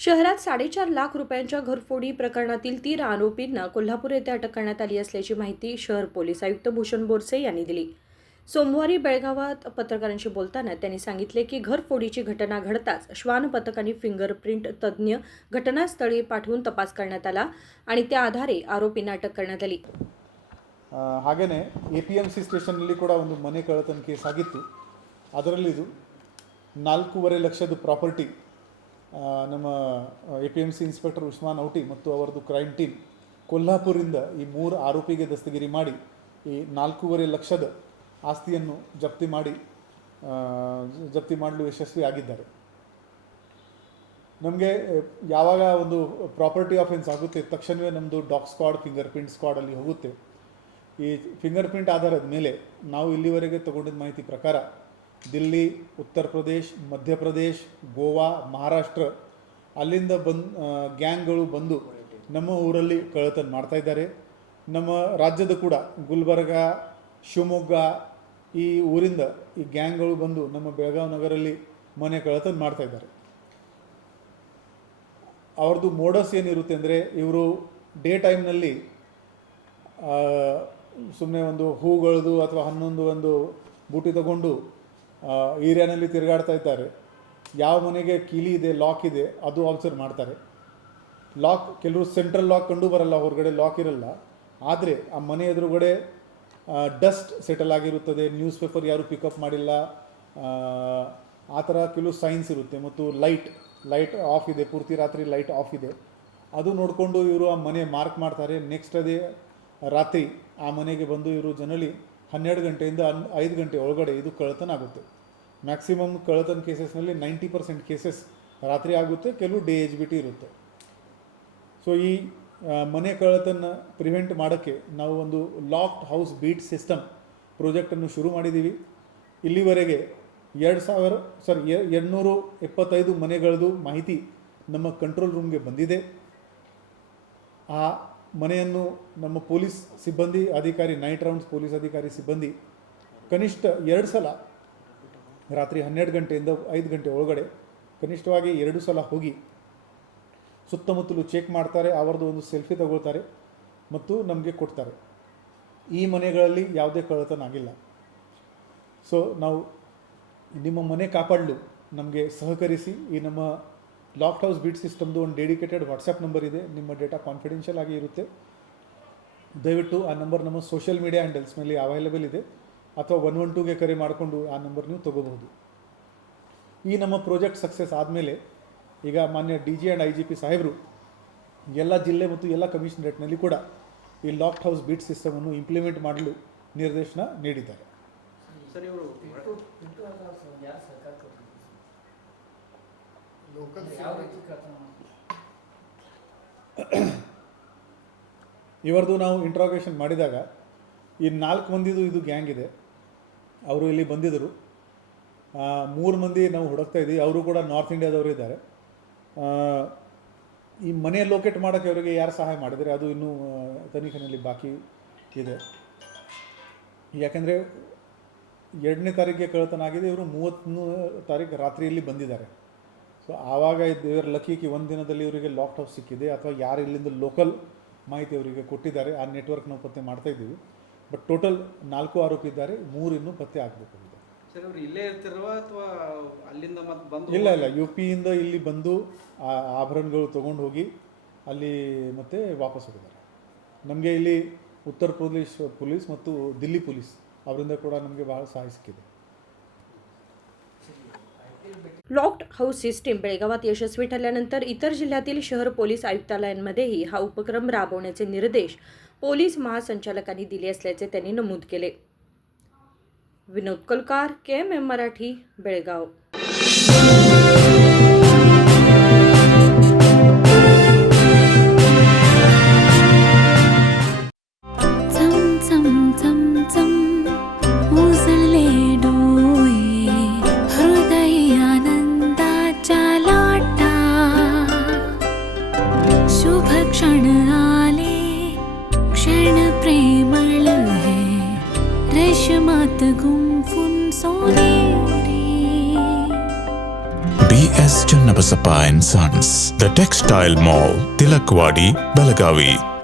शहरात 4.5 लाख रुपयांच्या घरफोडी प्रकरणातील 3 आरोपींना कोल्हापूर येथे अटक करण्यात आली असल्याची माहिती शहर पोलीस आयुक्त भूषण बोरसे यांनी दिली. सोमवारी बेळगावात पत्रकारांशी बोलताना त्यांनी सांगितले की घरफोडीची घटना घडताच श्वान पथकाने फिंगरप्रिंट तज्ज्ञ घटनास्थळी पाठवून तपास करण्यात आला आणि त्या आधारे आरोपींना अटक करण्यात आली. ಹಾಗೆಯೇ APMC ಸ್ಟೇಷನ್ನಲ್ಲಿ ಕೂಡ ಒಂದು ಮನೆ ಕಳ್ಳತನ ಕೇಸ್ ಆಗಿತ್ತು. ಅದರಲ್ಲಿ ಇದು 4.5 ಲಕ್ಷದ ಪ್ರಾಪರ್ಟಿ ನಮ್ಮ APMC ಇನ್ಸ್ಪೆಕ್ಟರ್ ಉಸ್ಮಾನ್ ಔಟಿ ಮತ್ತು ಅವರದು ಕ್ರೈಮ್ ಟೀಮ್ ಕೊಲ್ಹಾಪುರಿಂದ ಈ 3 ಆರೋಪಿಗೆ ದಸ್ತಗಿರಿ ಮಾಡಿ ಈ 4.5 ಲಕ್ಷದ ಆಸ್ತಿಯನ್ನು ಜಪ್ತಿ ಮಾಡಲು ಯಶಸ್ವಿ ಆಗಿದ್ದಾರೆ. ನಮಗೆ ಯಾವಾಗ ಒಂದು ಪ್ರಾಪರ್ಟಿ ಆಫೆನ್ಸ್ ಆಗುತ್ತೆ ತಕ್ಷಣವೇ ನಮ್ಮದು ಡಾಗ್ ಸ್ಕ್ವಾಡ್ ಫಿಂಗರ್ ಪ್ರಿಂಟ್ ಸ್ಕ್ವಾಡಲ್ಲಿ ಹೋಗುತ್ತೆ. ಈ ಫಿಂಗರ್ ಪ್ರಿಂಟ್ ಆಧಾರದ ಮೇಲೆ ನಾವು ಇಲ್ಲಿವರೆಗೆ ತಗೊಂಡಿದ್ದ ಮಾಹಿತಿ ಪ್ರಕಾರ ದಿಲ್ಲಿ, ಉತ್ತರ ಪ್ರದೇಶ್, ಮಧ್ಯಪ್ರದೇಶ್, ಗೋವಾ, ಮಹಾರಾಷ್ಟ್ರ ಅಲ್ಲಿಂದ ಗ್ಯಾಂಗ್ಗಳು ಬಂದು ನಮ್ಮ ಊರಲ್ಲಿ ಕಳ್ಳತನ ಮಾಡ್ತಾಯಿದ್ದಾರೆ. ನಮ್ಮ ರಾಜ್ಯದ ಕೂಡ ಗುಲ್ಬರ್ಗ, ಶಿವಮೊಗ್ಗ ಈ ಊರಿಂದ ಈ ಗ್ಯಾಂಗ್ಗಳು ಬಂದು ನಮ್ಮ ಬೆಳಗಾವಿ ನಗರಲ್ಲಿ ಮನೆ ಕಳ್ಳತನ ಮಾಡ್ತಾಯಿದ್ದಾರೆ. ಅವ್ರದ್ದು ಮೋಡಸ್ ಏನಿರುತ್ತೆ ಅಂದರೆ ಇವರು ಡೇ ಟೈಮ್ನಲ್ಲಿ ಸುಮ್ಮನೆ ಒಂದು ಹೂಗಳದು ಅಥವಾ ಒಂದು ಬೂಟಿ ತಗೊಂಡು ಏರಿಯಾನಲ್ಲಿ ತಿರುಗಾಡ್ತಾ ಇದ್ದಾರೆ. ಯಾವ ಮನೆಗೆ ಕೀಲಿ ಇದೆ, ಲಾಕ್ ಇದೆ ಅದು ಅಬ್ಸರ್ವ್ ಮಾಡ್ತಾರೆ. ಕೆಲವರು ಸೆಂಟ್ರಲ್ ಲಾಕ್ ಕಂಡು ಬರಲ್ಲ, ಹೊರಗಡೆ ಲಾಕ್ ಇರಲ್ಲ. ಆದರೆ ಆ ಮನೆ ಎದುರುಗಡೆ ಡಸ್ಟ್ ಸೆಟಲ್ ಆಗಿರುತ್ತದೆ, ನ್ಯೂಸ್ ಪೇಪರ್ ಯಾರು ಪಿಕಪ್ ಮಾಡಿಲ್ಲ, ಆ ಥರ ಕೆಲವು ಸೈನ್ಸ್ ಇರುತ್ತೆ. ಮತ್ತು ಲೈಟ್ ಆಫ್ ಇದೆ, ಪೂರ್ತಿ ರಾತ್ರಿ ಲೈಟ್ ಆಫ್ ಇದೆ. ಅದು ನೋಡಿಕೊಂಡು ಇವರು ಆ ಮನೆ ಮಾರ್ಕ್ ಮಾಡ್ತಾರೆ. ನೆಕ್ಸ್ಟ್ ಅದೇ ರಾತ್ರಿ ಆ ಮನೆಗೆ ಬಂದು ಇವರು ಜನರಲಿ 12 ಗಂಟೆಯಿಂದ 5 ಗಂಟೆ ಒಳಗಡೆ ಇದು ಕಳ್ಳತನ ಆಗುತ್ತೆ. ಮ್ಯಾಕ್ಸಿಮಮ್ ಕಳ್ಳತನ ಕೇಸಸ್ನಲ್ಲಿ 90% ಕೇಸಸ್ ರಾತ್ರಿ ಆಗುತ್ತೆ, ಕೆಲವು ಡೇ HBT ಇರುತ್ತೆ. ಸೊ ಈ ಮನೆ ಕಳ್ಳತನ ಪ್ರಿವೆಂಟ್ ಮಾಡೋಕ್ಕೆ ನಾವು ಒಂದು ಲಾಕ್ಡ್ ಹೌಸ್ ಬೀಟ್ ಸಿಸ್ಟಮ್ ಪ್ರಾಜೆಕ್ಟನ್ನು ಶುರು ಮಾಡಿದ್ದೀವಿ. ಇಲ್ಲಿವರೆಗೆ 275 ಮನೆಗಳದ್ದು ಮಾಹಿತಿ ನಮ್ಮ ಕಂಟ್ರೋಲ್ ರೂಮ್ಗೆ ಬಂದಿದೆ. ಆ ಮನೆಯನ್ನು ನಮ್ಮ ಪೊಲೀಸ್ ಸಿಬ್ಬಂದಿ ಅಧಿಕಾರಿ, ನೈಟ್ ರೌಂಡ್ಸ್ ಪೊಲೀಸ್ ಅಧಿಕಾರಿ ಸಿಬ್ಬಂದಿ ಕನಿಷ್ಠ 2 ಸಲ ರಾತ್ರಿ 12 ಗಂಟೆಯಿಂದ 5 ಗಂಟೆ ಒಳಗಡೆ ಕನಿಷ್ಠವಾಗಿ 2 ಸಲ ಹೋಗಿ ಸುತ್ತಮುತ್ತಲು ಚೆಕ್ ಮಾಡ್ತಾರೆ. ಅವರದ್ದು ಒಂದು ಸೆಲ್ಫಿ ತಗೊಳ್ತಾರೆ ಮತ್ತು ನಮಗೆ ಕೊಡ್ತಾರೆ. ಈ ಮನೆಗಳಲ್ಲಿ ಯಾವುದೇ ಕಳ್ಳತನ ಆಗಿಲ್ಲ. ಸೊ ನಾವು ನಿಮ್ಮ ಮನೆ ಕಾಪಾಡಲು ನಮಗೆ ಸಹಕರಿಸಿ. ಈ ನಮ್ಮ ಲಾಕ್ಡ್ ಹೌಸ್ ಬೀಟ್ ಸಿಸ್ಟಮ್ದು ಒಂದು ಡೆಡಿಕೇಟೆಡ್ ವಾಟ್ಸಪ್ ನಂಬರ್ ಇದೆ. ನಿಮ್ಮ ಡೇಟಾ ಕಾನ್ಫಿಡೆನ್ಷಿಯಲ್ ಆಗಿ ಇರುತ್ತೆ. ದಯವಿಟ್ಟು ಆ ನಂಬರ್ ನಮ್ಮ ಸೋಷಿಯಲ್ ಮೀಡಿಯಾ ಹ್ಯಾಂಡಲ್ಸ್ ಮೇಲೆ ಅವೈಲೇಬಲ್ ಇದೆ, ಅಥವಾ 112ಗೆ ಕರೆ ಮಾಡಿಕೊಂಡು ಆ ನಂಬರ್ ನೀವು ತೊಗೋಬಹುದು. ಈ ನಮ್ಮ ಪ್ರಾಜೆಕ್ಟ್ ಸಕ್ಸಸ್ ಆದಮೇಲೆ ಈಗ ಮಾನ್ಯ DG ಆ್ಯಂಡ್ IGP ಸಾಹೇಬರು ಎಲ್ಲ ಜಿಲ್ಲೆ ಮತ್ತು ಎಲ್ಲ ಕಮಿಷನರೇಟ್ನಲ್ಲಿ ಕೂಡ ಈ ಲಾಕ್ಡ್ ಹೌಸ್ ಬೀಟ್ ಸಿಸ್ಟಮನ್ನು ಇಂಪ್ಲಿಮೆಂಟ್ ಮಾಡಲು ನಿರ್ದೇಶನ ನೀಡಿದ್ದಾರೆ. ಇವರದು ನಾವು ಇಂಟ್ರಾಗೇಷನ್ ಮಾಡಿದಾಗ ಈ 4 ಮಂದಿದು ಇದು ಗ್ಯಾಂಗ್ ಇದೆ. ಅವರು ಇಲ್ಲಿ ಬಂದಿದ್ದರು. 3 ಮಂದಿ ನಾವು ಹುಡುಕ್ತಾ ಇದ್ದೀವಿ. ಅವರು ಕೂಡ ನಾರ್ತ್ ಇಂಡಿಯಾದವರು ಇದ್ದಾರೆ. ಈ ಮನೆ ಲೊಕೇಟ್ ಮಾಡೋಕ್ಕೆ ಅವರಿಗೆ ಯಾರು ಸಹಾಯ ಮಾಡಿದರೆ ಅದು ಇನ್ನೂ ತನಿಖೆಯಲ್ಲಿ ಬಾಕಿ ಇದೆ. ಯಾಕೆಂದರೆ 2ನೇ ತಾರೀಕಿಗೆ ಕಳ್ಳತನ ಆಗಿದೆ. ಇವರು 31 ತಾರೀಕು ರಾತ್ರಿಯಲ್ಲಿ ಬಂದಿದ್ದಾರೆ. ಸೊ ಆವಾಗ ಇವರ ಲಕ್ಕಿ ಒಂದು ದಿನದಲ್ಲಿ ಇವರಿಗೆ ಲಾಕ್ಡ್ ಹೌಸ್ ಸಿಕ್ಕಿದೆ, ಅಥವಾ ಯಾರು ಇಲ್ಲಿಂದ ಲೋಕಲ್ ಮಾಹಿತಿ ಅವರಿಗೆ ಕೊಟ್ಟಿದ್ದಾರೆ ಆ ನೆಟ್ವರ್ಕ್ ನಾವು ಪತ್ತೆ ಮಾಡ್ತಾ ಇದ್ದೀವಿ. ಬಟ್ ಟೋಟಲ್ 4 ಆರೋಪಿ ಇದ್ದಾರೆ, 3 ಇನ್ನೂ ಪತ್ತೆ ಆಗಬೇಕಿದೆ. ಸರ್, ಅವರು ಇಲ್ಲೇ ಇರ್ತಿರುವ ಅಥವಾ ಅಲ್ಲಿಂದ ಮತ್ತೆ ಬಂದು? ಇಲ್ಲ, UPಯಿಂದ ಇಲ್ಲಿ ಬಂದು ಆ ಆಭರಣಗಳು ತೊಗೊಂಡು ಹೋಗಿ ಅಲ್ಲಿ ಮತ್ತೆ ವಾಪಸ್ ಹೋಗಿದ್ದಾರೆ. ನಮಗೆ ಇಲ್ಲಿ ಉತ್ತರ ಪ್ರದೇಶ್ ಪೊಲೀಸ್ ಮತ್ತು ದಿಲ್ಲಿ ಪೊಲೀಸ್ ಅವರಿಂದ ಕೂಡ नಮಗೆ ಬಹಳ सहाय ಸಿಕ್ಕಿದೆ. लॉक्ड हाऊस सिस्टीम बेळगावात यशस्वी ठरल्यानंतर इतर जिल्ह्यातील शहर पोलीस आयुक्तालयांमध्येही हा उपक्रम राबवण्याचे निर्देश पोलीस महासंचालकांनी दिले असल्याचे त्यांनी नमूद केले. विनोद कोलकार, KMM मराठी, बेळगाव. क्षण आले, क्षण प्रेमळ है, रेशमात गुंफून सोनेरी. BS Channabasappa and Sons, The Textile Mall, Tilakwadi, Belagavi.